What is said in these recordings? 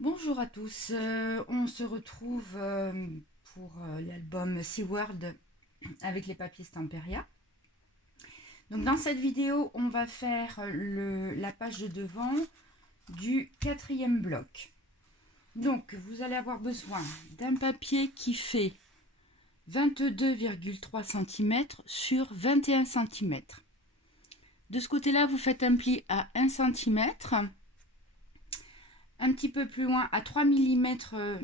Bonjour à tous, on se retrouve pour l'album SeaWorld avec les papiers Stamperia. Donc dans cette vidéo, on va faire la page de devant du quatrième bloc. Donc vous allez avoir besoin d'un papier qui fait 22,3 cm sur 21 cm. De ce côté-là, vous faites un pli à 1 cm. Un petit peu plus loin, à 3 mm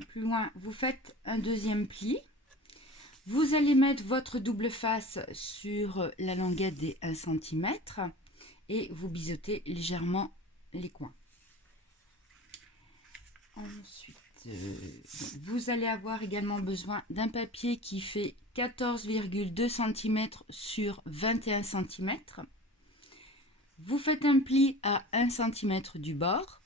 plus loin, vous faites un deuxième pli. Vous allez mettre votre double face sur la languette des 1 cm et vous biseautez légèrement les coins. Ensuite, vous allez avoir également besoin d'un papier qui fait 14,2 cm sur 21 cm. Vous faites un pli à 1 cm du bord.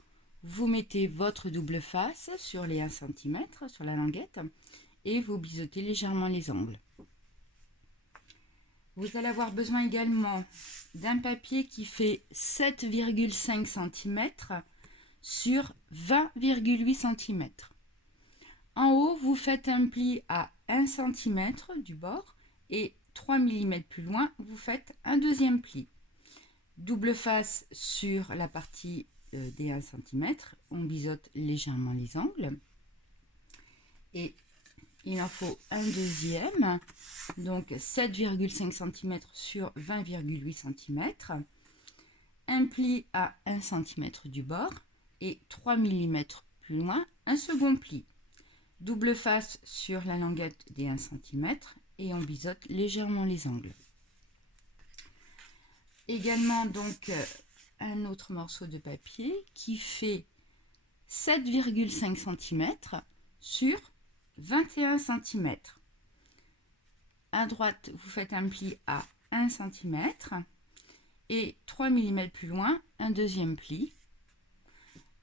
Vous mettez votre double face sur les 1 cm sur la languette et vous biseautez légèrement les angles. Vous allez avoir besoin également d'un papier qui fait 7,5 cm sur 20,8 cm. En haut, vous faites un pli à 1 cm du bord et 3 mm plus loin, vous faites un deuxième pli. Double face sur la partie des 1 cm, on biseaute légèrement les angles. Et il en faut un deuxième, donc 7,5 cm sur 20,8 cm. Un pli à 1 cm du bord et 3 mm plus loin, un second pli. Double face sur la languette des 1 cm et on biseaute légèrement les angles. Également donc un autre morceau de papier qui fait 7,5 cm sur 21 cm. À droite, vous faites un pli à 1 cm et 3 mm plus loin, un deuxième pli.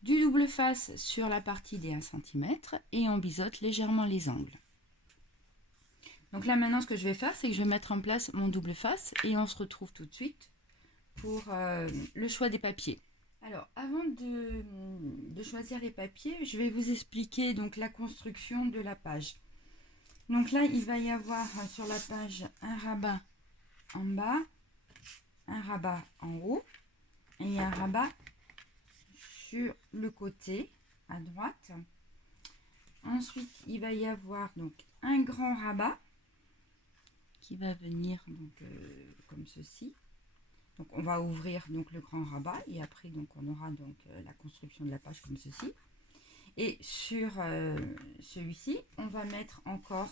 Du double face sur la partie des 1 cm et on biseaute légèrement les angles. Donc là maintenant ce que je vais faire, c'est que je vais mettre en place mon double face et on se retrouve tout de suite pour le choix des papiers. Alors avant de choisir les papiers, je vais vous expliquer donc la construction de la page. Donc là il va y avoir sur la page un rabat en bas, un rabat en haut et un rabat sur le côté à droite. Ensuite il va y avoir donc un grand rabat qui va venir donc comme ceci. Donc on va ouvrir donc le grand rabat et après donc on aura donc la construction de la page comme ceci. Et sur celui-ci, on va mettre encore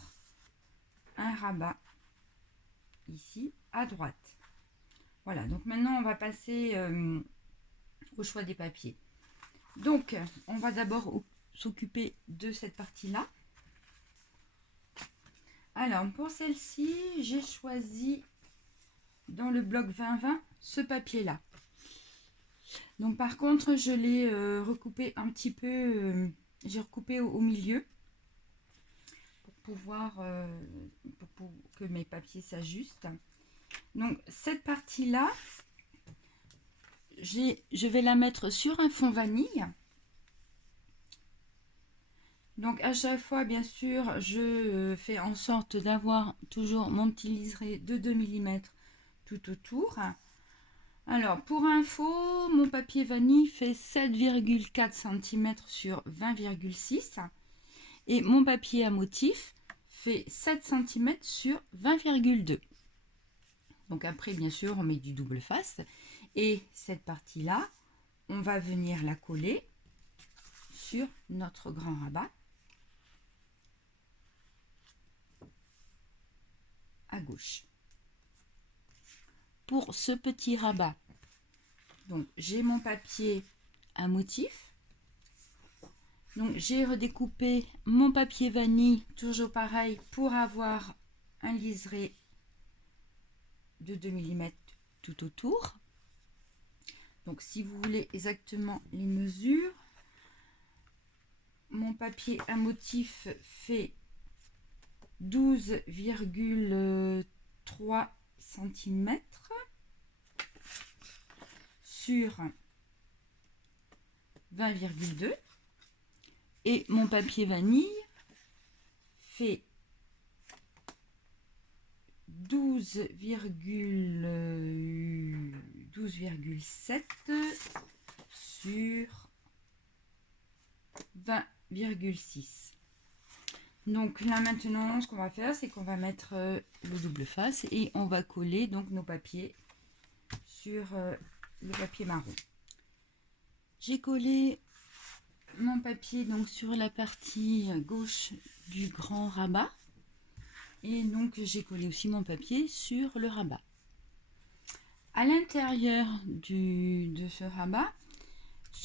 un rabat ici à droite. Voilà, donc maintenant on va passer au choix des papiers. Donc on va d'abord s'occuper de cette partie-là. Alors pour celle-ci, j'ai choisi dans le bloc 20-20 ce papier-là. Donc par contre, je l'ai recoupé un petit peu, j'ai recoupé au milieu pour pouvoir pour que mes papiers s'ajustent. Donc cette partie-là, je vais la mettre sur un fond vanille. Donc à chaque fois, bien sûr, je fais en sorte d'avoir toujours mon petit liseré de 2 mm tout autour. Alors pour info, mon papier vanille fait 7,4 cm sur 20,6 et mon papier à motif fait 7 cm sur 20,2. Donc après, bien sûr, on met du double face et cette partie-là, on va venir la coller sur notre grand rabat à gauche. Pour ce petit rabat, donc j'ai mon papier à motif. Donc j'ai redécoupé mon papier vanille, toujours pareil, pour avoir un liseré de 2 mm tout autour. Donc si vous voulez exactement les mesures, mon papier à motif fait 12,3 cm sur 20,2. Et mon papier vanille fait 12,7 sur 20,6. Donc là maintenant, ce qu'on va faire, c'est qu'on va mettre le double face et on va coller donc nos papiers sur le papier marron. J'ai collé mon papier donc sur la partie gauche du grand rabat et donc j'ai collé aussi mon papier sur le rabat. À l'intérieur de ce rabat,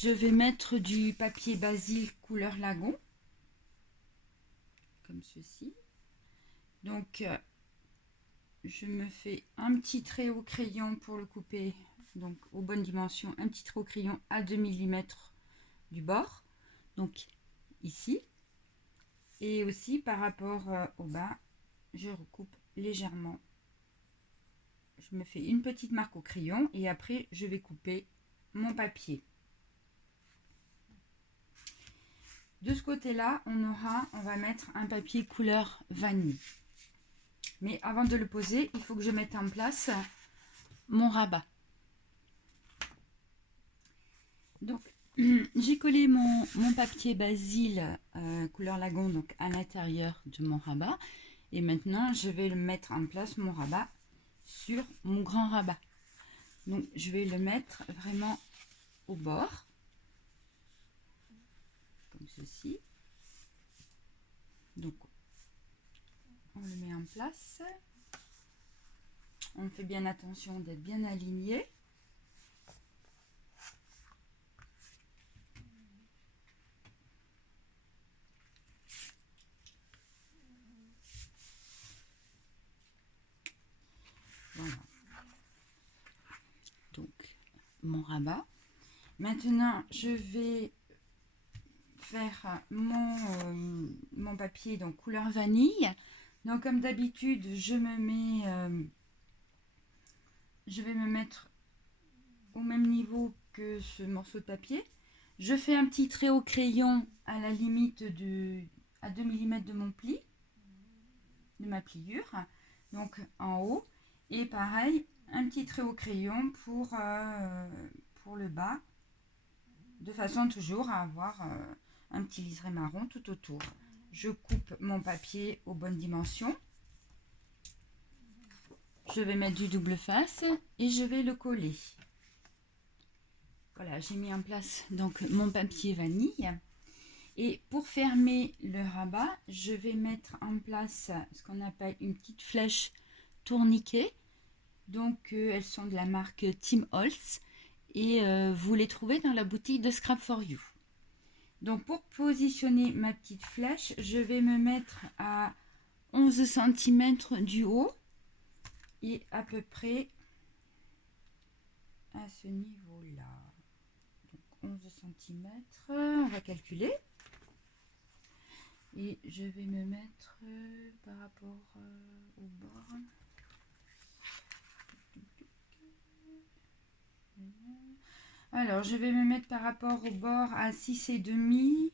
je vais mettre du papier basil couleur lagon, comme ceci. Donc je me fais un petit trait au crayon pour le couper, donc aux bonnes dimensions, un petit trait au crayon à 2 mm du bord, donc ici. Et aussi par rapport au bas, je recoupe légèrement. Je me fais une petite marque au crayon et après je vais couper mon papier. De ce côté-là, on va mettre un papier couleur vanille. Mais avant de le poser, il faut que je mette en place mon rabat. Donc, j'ai collé mon papier basil couleur lagon donc à l'intérieur de mon rabat. Et maintenant, je vais le mettre en place, mon rabat, sur mon grand rabat. Donc, je vais le mettre vraiment au bord, comme ceci. Donc, on le met en place. On fait bien attention d'être bien aligné. Voilà. Donc, mon rabat. Maintenant, je vais faire mon papier donc couleur vanille. Donc, comme d'habitude, je vais me mettre au même niveau que ce morceau de papier. Je fais un petit trait au crayon à la limite à 2 mm de mon pli, de ma pliure, donc en haut. Et pareil, un petit trait au crayon pour le bas, de façon toujours à avoir un petit liseré marron tout autour. Je coupe mon papier aux bonnes dimensions. Je vais mettre du double face et je vais le coller. Voilà, j'ai mis en place donc mon papier vanille. Et pour fermer le rabat, je vais mettre en place ce qu'on appelle une petite flèche tourniquet. Donc elles sont de la marque Tim Holtz et vous les trouvez dans la boutique de Scrap for You. Donc pour positionner ma petite flèche, je vais me mettre à 11 cm du haut et à peu près à ce niveau-là. Donc 11 cm, on va calculer. Et je vais me mettre par rapport au bord. Alors, je vais me mettre par rapport au bord à 6,5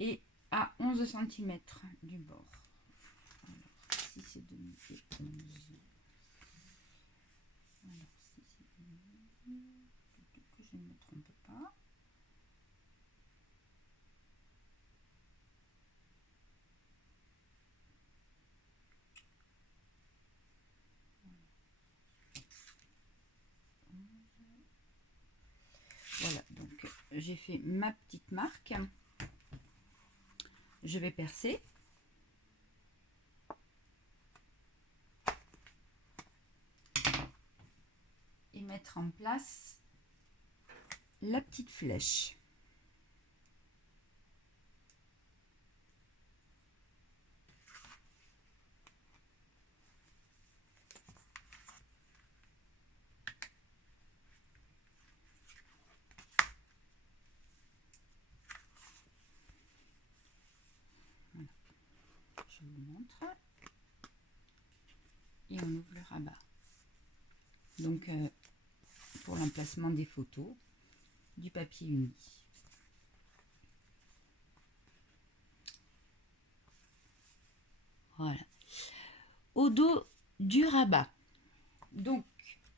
et à 11 cm du bord. Alors, 6,5 et 11. Alors, 6,5. Que je ne me trompe pas. Voilà, donc j'ai fait ma petite marque. Je vais percer. Et mettre en place la petite flèche. Voilà. Je vous montre. Et on ouvre le rabat. Donc pour l'emplacement des photos, du papier uni. Voilà. Au dos du rabat. Donc,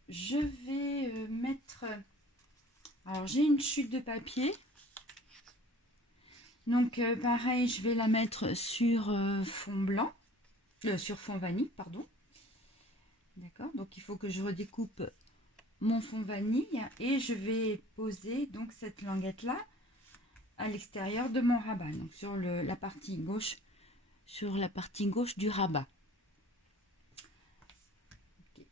je vais mettre... Alors, j'ai une chute de papier. Donc, pareil, je vais la mettre sur fond blanc. Sur fond vanille, pardon. D'accord. Donc, il faut que je redécoupe mon fond vanille. Et je vais poser donc cette languette-là à l'extérieur de mon rabat. Donc, sur la partie gauche. Sur la partie gauche du rabat. Okay.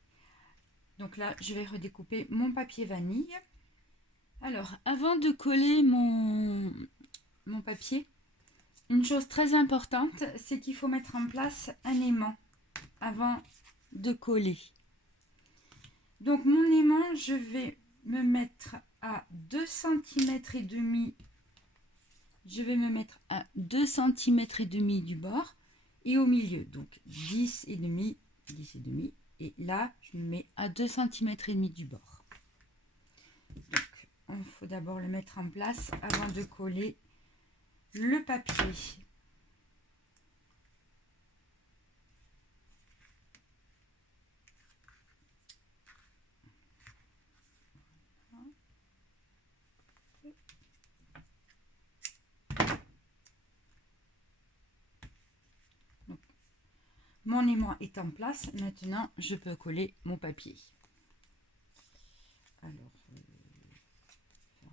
Donc là, je vais redécouper mon papier vanille. Alors, avant de coller mon papier, une chose très importante, c'est qu'il faut mettre en place un aimant avant de coller. Donc, mon aimant, je vais me mettre à 2 cm et demi. Je vais me mettre à 2 cm et demi du bord et au milieu. Donc, 10 et demi, 10 et demi. Et là, je me mets à 2 cm et demi du bord. Donc, il faut d'abord le mettre en place avant de coller le papier. Donc, mon aimant est en place. Maintenant, je peux coller mon papier. Alors, faire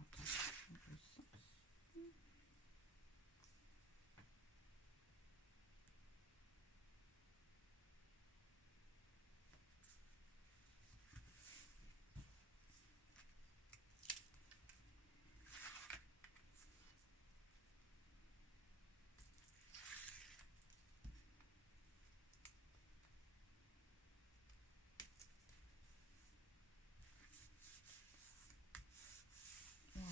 attention au sens. Voilà.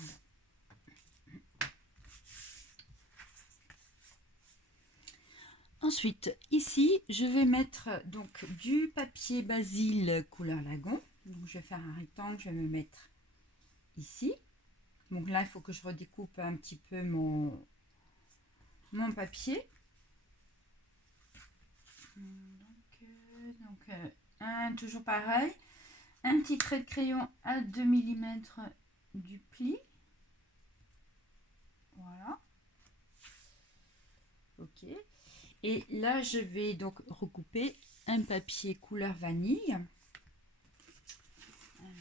Ensuite, ici, je vais mettre donc du papier basil couleur lagon. Donc, je vais faire un rectangle, je vais me mettre ici. Donc là, il faut que je redécoupe un petit peu mon papier. Toujours pareil, un petit trait de crayon à 2 mm du pli. Voilà. Ok. Et là, je vais donc recouper un papier couleur vanille. Alors,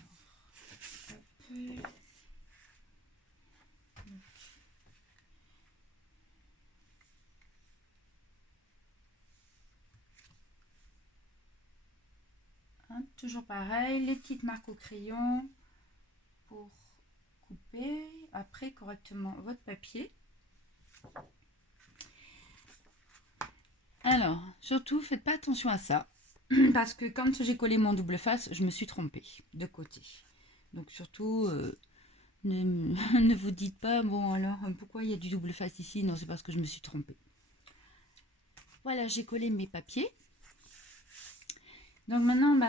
hop. Toujours pareil, les petites marques au crayon pour couper après correctement votre papier. Alors, surtout, faites pas attention à ça, parce que quand j'ai collé mon double face, je me suis trompée de côté. Donc surtout, ne vous dites pas, bon alors, pourquoi il y a du double face ici? Non, c'est parce que je me suis trompée. Voilà, j'ai collé mes papiers. Donc maintenant,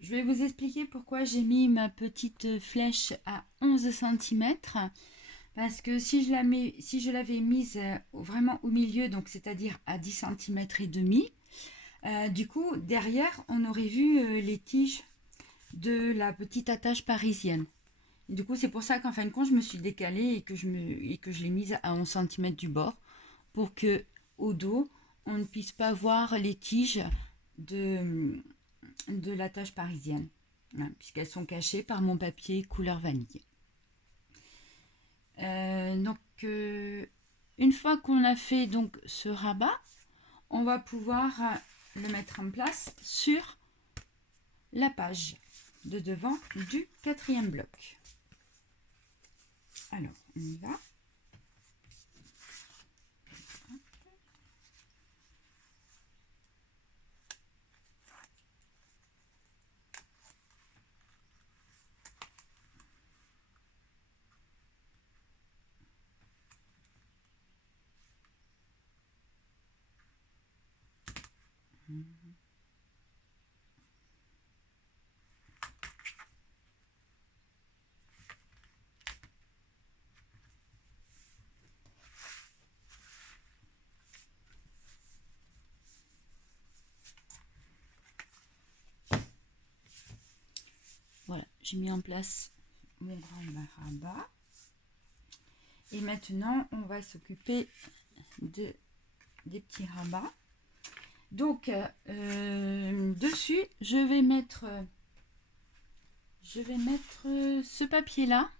je vais vous expliquer pourquoi j'ai mis ma petite flèche à 11 cm. Parce que si je l'avais mise vraiment au milieu, donc c'est-à-dire à 10 cm et demi, du coup, derrière, on aurait vu les tiges de la petite attache parisienne. Et du coup, c'est pour ça qu'en fin de compte, je me suis décalée et que je l'ai mise à 11 cm du bord pour que au dos, on ne puisse pas voir les tiges de l'attache parisienne, hein, puisqu'elles sont cachées par mon papier couleur vanille. Une fois qu'on a fait donc ce rabat, on va pouvoir le mettre en place sur la page de devant du 4e bloc. Alors, on y va. j'ai mis en place mon grand rabat. Et maintenant, on va s'occuper des petits rabats. Donc, dessus, je vais mettre ce papier-là.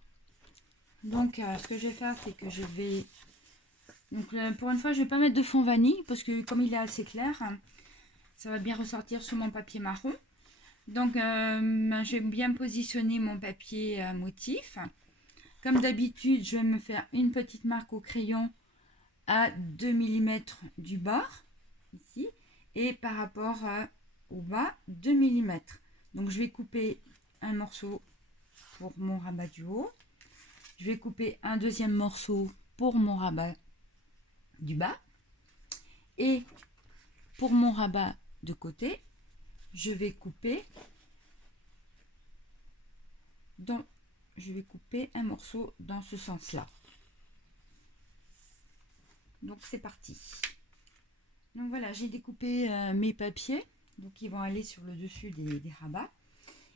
Donc, ce que je vais faire, c'est que je vais... Donc, pour une fois, je ne vais pas mettre de fond vanille, parce que comme il est assez clair, ça va bien ressortir sur mon papier marron. Donc, je vais bien positionner mon papier à motif. Comme d'habitude, je vais me faire une petite marque au crayon à 2 mm du bord, ici, et par rapport au bas, 2 mm. Donc, je vais couper un morceau pour mon rabat du haut. Je vais couper un deuxième morceau pour mon rabat du bas. Et pour mon rabat de côté, je vais couper un morceau dans ce sens-là. Donc c'est parti. Donc voilà, j'ai découpé mes papiers, donc ils vont aller sur le dessus des rabats.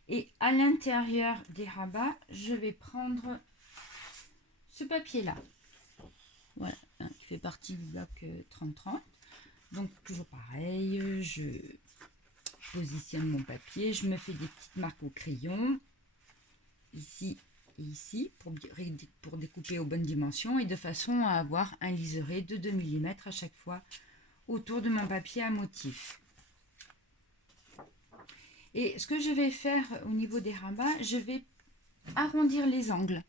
Et à l'intérieur des rabats, je vais prendre ce papier-là. Voilà, qui fait partie du bloc 30-30. Donc toujours pareil, je positionne mon papier, je me fais des petites marques au crayon, ici et ici, pour découper aux bonnes dimensions et de façon à avoir un liseré de 2 mm à chaque fois autour de mon papier à motif. Et ce que je vais faire au niveau des rabats, je vais arrondir les angles.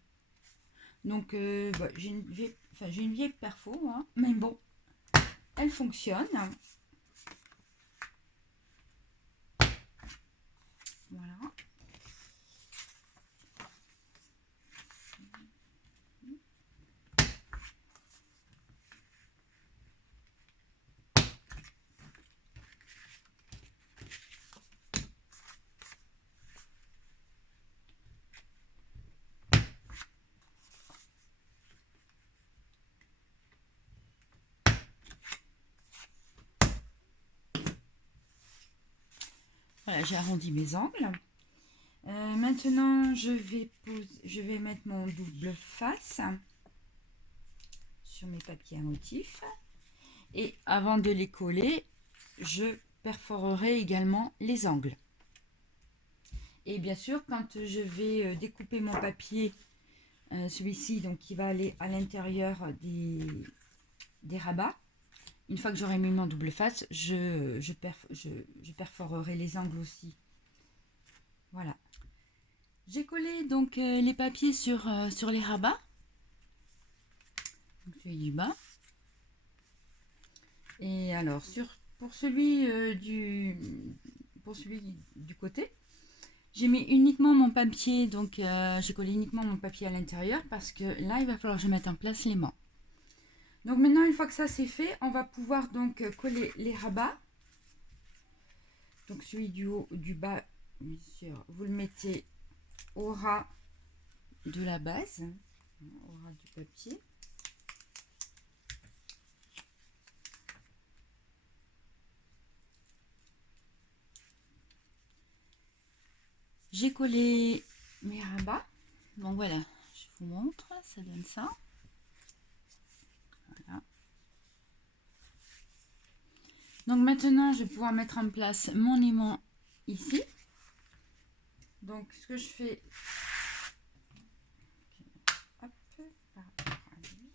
Donc j'ai une vieille perfo, hein, mais bon, elle fonctionne. Voilà. Voilà, j'ai arrondi mes angles. Maintenant, je vais mettre mon double face sur mes papiers à motif. Et avant de les coller, je perforerai également les angles. Et bien sûr, quand je vais découper mon papier, celui-ci, donc qui va aller à l'intérieur des rabats, une fois que j'aurai mis mon double face, je perforerai les angles aussi. Voilà. J'ai collé donc les papiers sur les rabats. Donc, celui du bas. Et alors, pour celui du côté, j'ai mis uniquement mon papier, donc j'ai collé uniquement mon papier à l'intérieur parce que là, il va falloir que je mette en place l'aimant. Donc maintenant, une fois que ça c'est fait, on va pouvoir donc coller les rabats. Donc celui du haut, du bas, bien sûr, vous le mettez au ras de la base, au ras du papier. J'ai collé mes rabats. Donc voilà, je vous montre, ça donne ça. Voilà. Donc maintenant, je vais pouvoir mettre en place mon aimant ici. Donc ce que je fais, hop, par rapport à lui.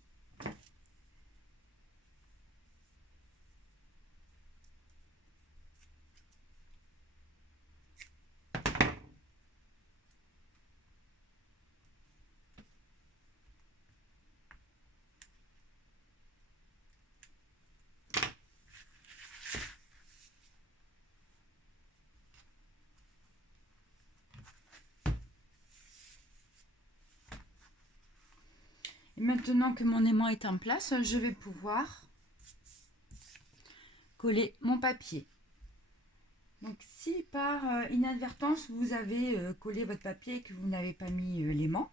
Et maintenant que mon aimant est en place, je vais pouvoir coller mon papier. Donc si par inadvertance vous avez collé votre papier et que vous n'avez pas mis l'aimant,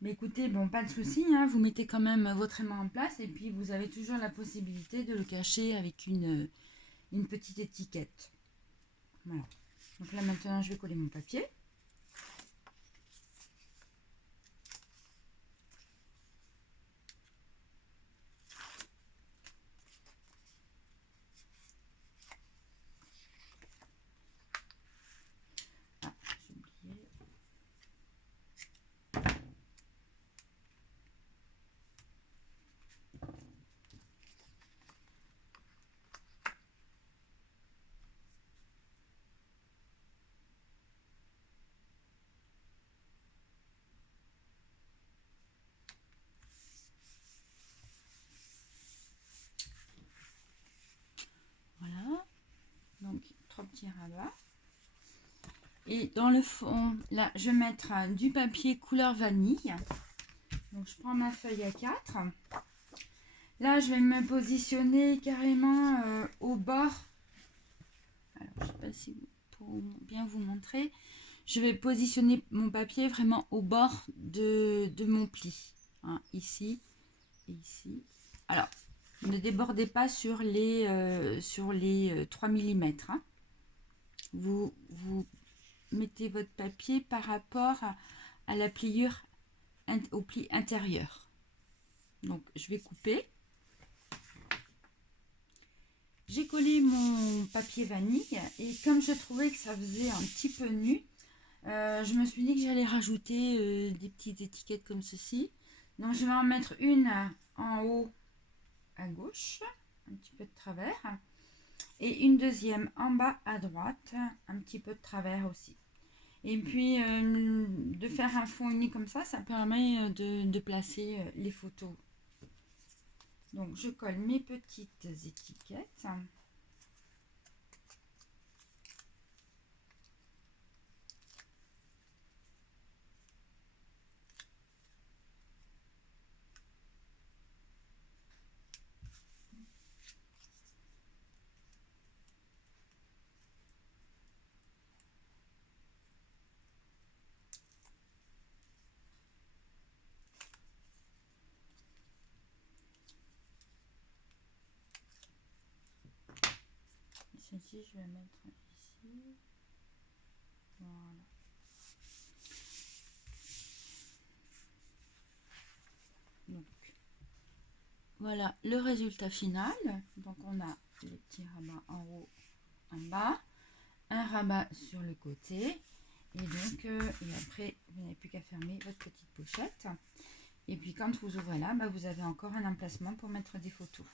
mais écoutez, bon, pas de souci, hein, vous mettez quand même votre aimant en place et puis vous avez toujours la possibilité de le cacher avec une petite étiquette. Voilà. Donc là maintenant je vais coller mon papier. petit rabat. Et dans le fond, là, je vais mettre du papier couleur vanille. Donc, je prends ma feuille A4. Là, je vais me positionner carrément au bord. Alors, je ne sais pas si pour bien vous montrer. Je vais positionner mon papier vraiment au bord de mon pli. Hein, ici et ici. Alors, ne débordez pas sur les 3 mm. Hein. Vous mettez votre papier par rapport à la pliure, au pli intérieur. Donc, je vais couper. J'ai collé mon papier vanille et comme je trouvais que ça faisait un petit peu nu, je me suis dit que j'allais rajouter des petites étiquettes comme ceci. Donc, je vais en mettre une en haut à gauche, un petit peu de travers, et une deuxième en bas à droite, un petit peu de travers aussi. Et puis, de faire un fond uni comme ça permet de placer les photos. Donc, je colle mes petites étiquettes. Celle-ci, je vais mettre ici. Voilà. Donc, voilà le résultat final. Donc, on a les petits rabats en haut, en bas, un rabat sur le côté. Et donc, et après, vous n'avez plus qu'à fermer votre petite pochette. Et puis, quand vous ouvrez là, bah, vous avez encore un emplacement pour mettre des photos.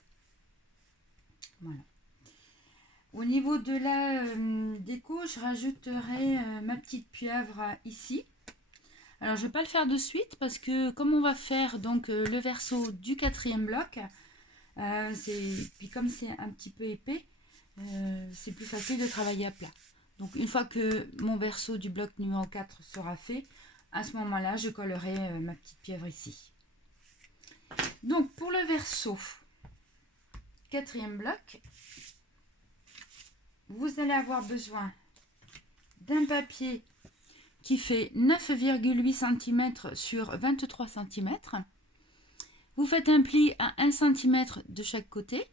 Voilà. Au niveau de la déco, je rajouterai ma petite pieuvre ici. Alors, je ne vais pas le faire de suite parce que comme on va faire donc le verso du 4e bloc, puis comme c'est un petit peu épais, c'est plus facile de travailler à plat. Donc, une fois que mon verso du bloc numéro 4 sera fait, à ce moment-là, je collerai ma petite pieuvre ici. Donc, pour le verso 4e bloc, vous allez avoir besoin d'un papier qui fait 9,8 cm sur 23 cm. Vous faites un pli à 1 cm de chaque côté.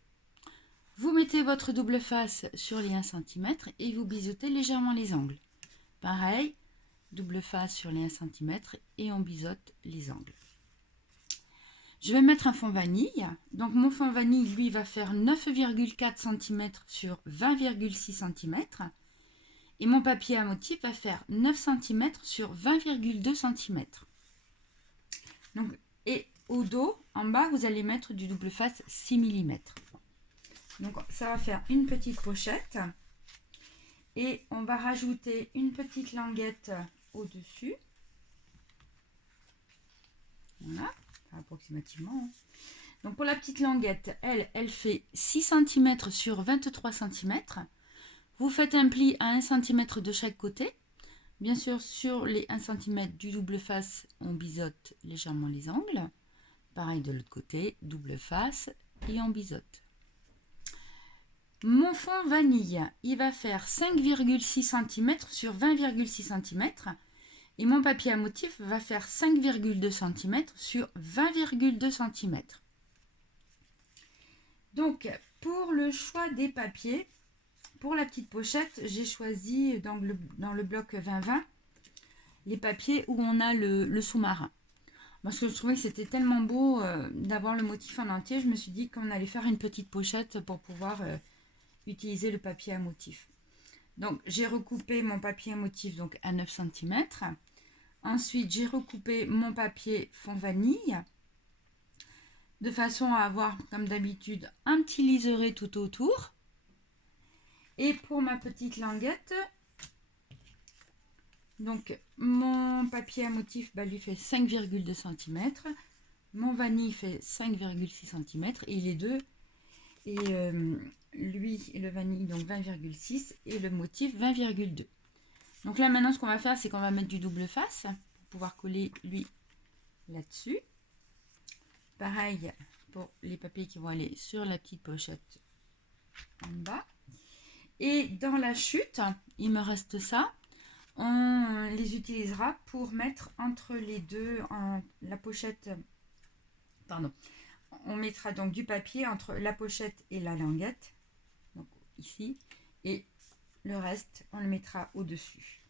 Vous mettez votre double face sur les 1 cm et vous biseautez légèrement les angles. Pareil, double face sur les 1 cm et on biseaute les angles. Je vais mettre un fond vanille. Donc mon fond vanille, lui, va faire 9,4 cm sur 20,6 cm. Et mon papier à motif va faire 9 cm sur 20,2 cm. Donc, et au dos, en bas, vous allez mettre du double face 6 mm. Donc ça va faire une petite pochette. Et on va rajouter une petite languette au-dessus. Voilà, approximativement. Donc pour la petite languette, elle fait 6 cm sur 23 cm. Vous faites un pli à 1 cm de chaque côté. Bien sûr, sur les 1 cm du double face, on biseaute légèrement les angles. Pareil de l'autre côté, double face et on biseaute. Mon fond vanille, il va faire 5,6 cm sur 20,6 cm. Et mon papier à motif va faire 5,2 cm sur 20,2 cm. Donc, pour le choix des papiers, pour la petite pochette, j'ai choisi dans le bloc 20-20 les papiers où on a le sous-marin. Parce que je trouvais que c'était tellement beau d'avoir le motif en entier, je me suis dit qu'on allait faire une petite pochette pour pouvoir utiliser le papier à motif. Donc, j'ai recoupé mon papier à motif donc, à 9 cm. Ensuite, j'ai recoupé mon papier fond vanille de façon à avoir, comme d'habitude, un petit liseré tout autour. Et pour ma petite languette, donc mon papier à motif lui fait 5,2 cm. Mon vanille fait 5,6 cm. Et les deux, lui et le vanille, donc 20,6 et le motif 20,2. Donc là maintenant ce qu'on va faire, c'est qu'on va mettre du double face pour pouvoir coller lui là-dessus. Pareil pour les papiers qui vont aller sur la petite pochette en bas. Et dans la chute, il me reste ça. On les utilisera pour mettre entre les deux en la pochette. Pardon. On mettra donc du papier entre la pochette et la languette. Donc ici. Et le reste, on le mettra au-dessus.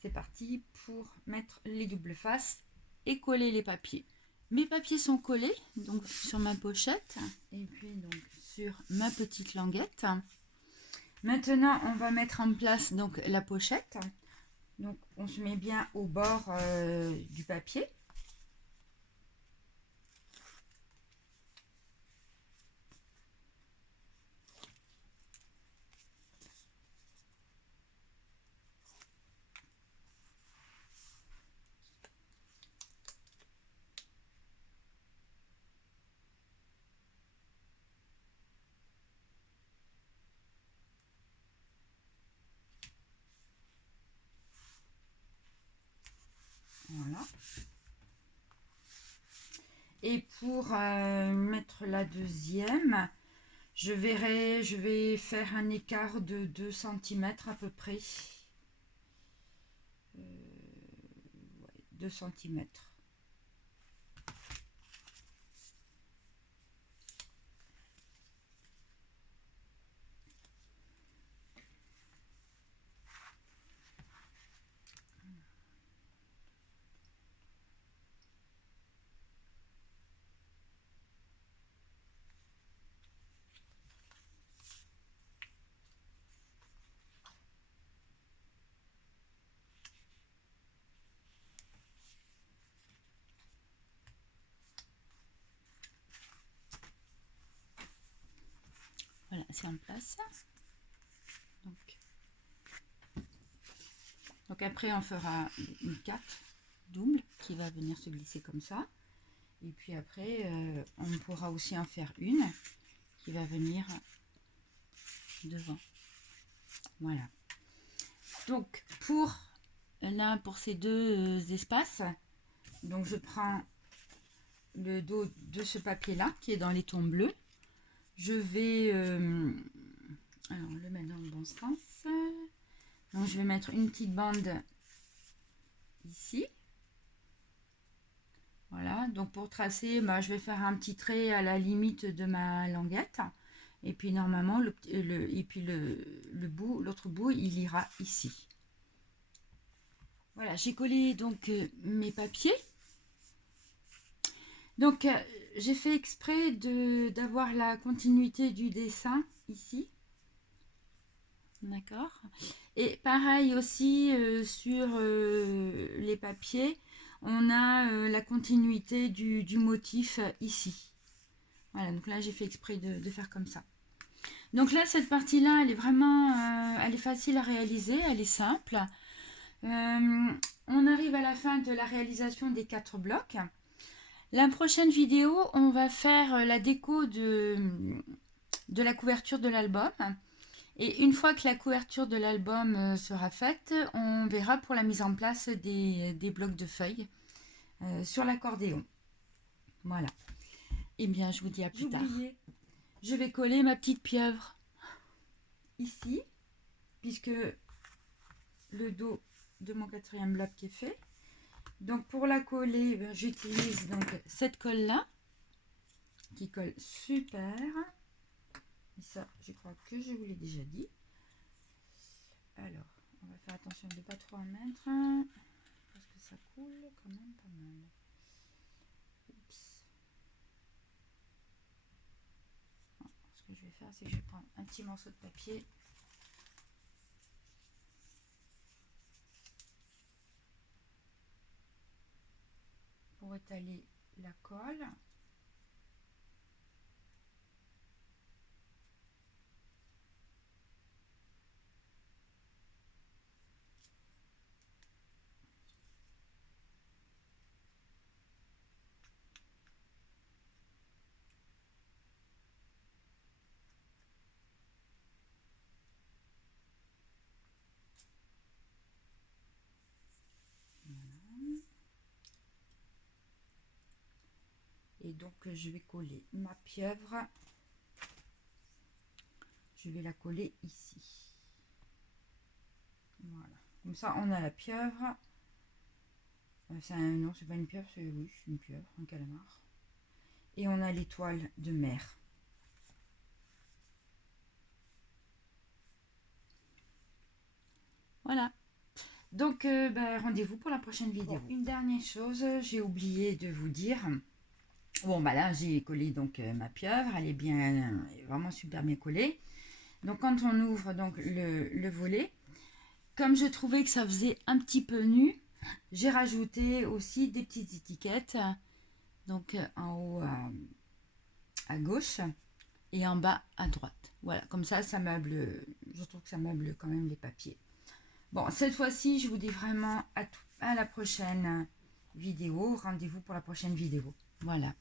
C'est parti pour mettre les doubles faces et coller les papiers. Mes papiers sont collés donc sur ma pochette et puis donc sur ma petite languette. Maintenant, on va mettre en place donc la pochette. Donc, on se met bien au bord du papier. Voilà. Et pour mettre la deuxième, je vais faire un écart de 2 cm à peu près. 2 cm. Voilà, c'est en place. Donc après, on fera une carte double qui va venir se glisser comme ça. Et puis après, on pourra aussi en faire une qui va venir devant. Voilà. Donc pour ces deux espaces, donc je prends le dos de ce papier là qui est dans les tons bleus. Je vais alors le mettre dans le bon sens. Donc je vais mettre une petite bande ici. Voilà, donc pour tracer, je vais faire un petit trait à la limite de ma languette. Et puis normalement, l'autre bout, il ira ici. Voilà, j'ai collé donc mes papiers. Donc j'ai fait exprès d'avoir la continuité du dessin ici. D'accord. Et pareil aussi sur les papiers, on a la continuité du motif ici. Voilà, donc là j'ai fait exprès de faire comme ça. Donc là cette partie-là, elle est vraiment, elle est facile à réaliser, elle est simple. On arrive à la fin de la réalisation des 4 blocs. La prochaine vidéo, on va faire la déco de la couverture de l'album. Et une fois que la couverture de l'album sera faite, on verra pour la mise en place des blocs de feuilles sur l'accordéon. Voilà. Eh bien, je vous dis à plus tard. Je vais coller ma petite pieuvre ici, puisque le dos de mon 4e bloc est fait. Donc pour la coller, j'utilise donc cette colle là, qui colle super. Et ça, je crois que je vous l'ai déjà dit. Alors, on va faire attention de ne pas trop en mettre, parce que ça coule quand même pas mal. Oups. Ce que je vais faire, c'est que je vais prendre un petit morceau de papier. Pour étaler la colle. donc je vais coller ma pieuvre. Je vais la coller ici. Voilà. Comme ça, on a la pieuvre. Non, c'est pas une pieuvre, oui, c'est une pieuvre, un calamar. Et on a l'étoile de mer. Voilà. Donc, rendez-vous pour la prochaine vidéo. Bon, une dernière chose, j'ai oublié de vous dire. Bon, là, j'ai collé donc ma pieuvre. Elle est vraiment super bien collée. Donc, quand on ouvre donc le volet, comme je trouvais que ça faisait un petit peu nu, j'ai rajouté aussi des petites étiquettes. Donc, en haut à gauche et en bas à droite. Voilà, comme ça meuble, je trouve que ça meuble quand même les papiers. Bon, cette fois-ci, je vous dis vraiment à la prochaine vidéo. Rendez-vous pour la prochaine vidéo. Voilà.